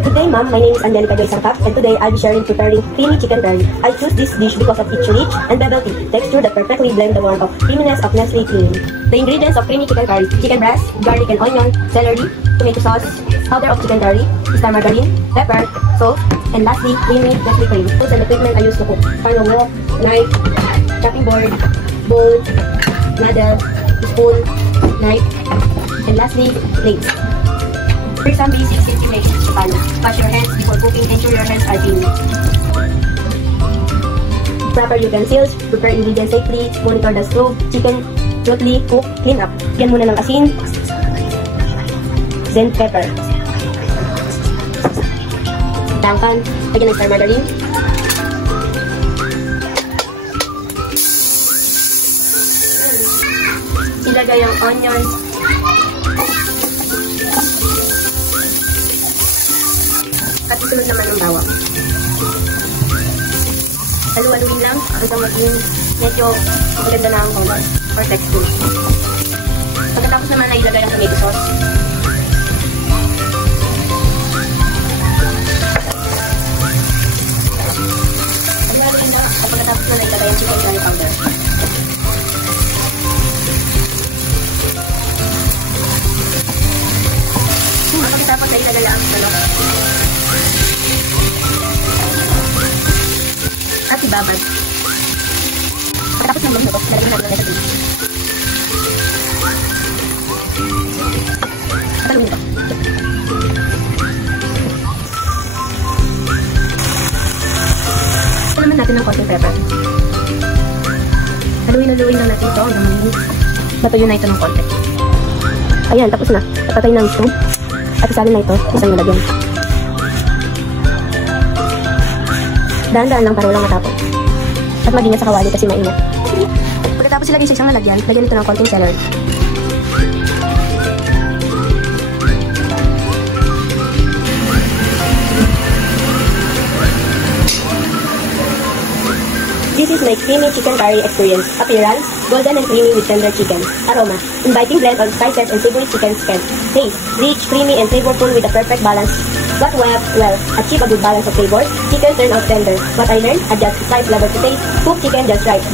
Good day, ma'am. My name is Angelica Joy Sangkap, and today I'll be sharing preparing creamy chicken curry. I choose this dish because of its rich and velvety texture that perfectly blend the warmth of creaminess of Nestle cream. The ingredients of creamy chicken curry: chicken breast, garlic and onion, celery, tomato sauce, powder of chicken curry, star margarine, pepper, salt, and lastly, creamy Nestle cream. Tools and equipment I use to cook: carno wok, knife, chopping board, bowl, ladle, spoon, knife, and lastly, plates. For some basic safety measures to follow: wash your hands before cooking, ensure your hands are clean. Proper utensils, prepare ingredients safely, monitor the stove, chicken thoroughly, cook, clean up. Yan muna ng asin, then pepper. Tangkan, lagyan ng star margarine. Ilagay ang onion. At isunod naman ang bawang. Halu-haluin lang hanggang maging medyo maganda na ang color or texture. Pagkatapos naman ay ilagay ang tomato sauce. Halu-haluin lang at pagkatapos naman ay ilagay ang chicken curry powder. Pagkatapos ay ilagay ang salok. At ibabad. Pagkatapos ng lumabas, nalagyan natin ang recipe. Talong nito. Ito naman natin ng konting pepper. Haluin lang natin ito hanggang malinis. Matuyo na ito ng konti. Ayan, tapos na. Napatay na ang stove. At isalin na ito, isang nalagyan. Dahan-dahan lang para walang matapon. At mag-ingat sa kawali kasi maingat. Pagkatapos ilagay sa isang lalagyan, lagyan ito ng konting celery. This is my creamy chicken curry experience. Appearance: golden and creamy with tender chicken. Aroma: inviting blend of spices and savory chicken skins. Taste: rich, creamy, and flavorful with a perfect balance. What well, achieve a good balance of flavors. Chicken turn out tender. What I learned: adjust spice level to taste. Cook chicken just right.